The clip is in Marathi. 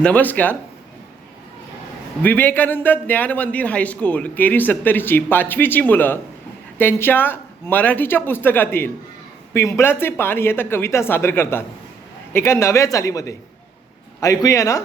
नमस्कार. विवेकानंद ज्ञान मंदिर हायस्कूल केरी 70ची 5वीची मुलं त्यांच्या मराठीच्या पुस्तकातील पिंपळाचे पान ही आता कविता सादर करतात एका नव्या चालीमध्ये. ऐकूया ना.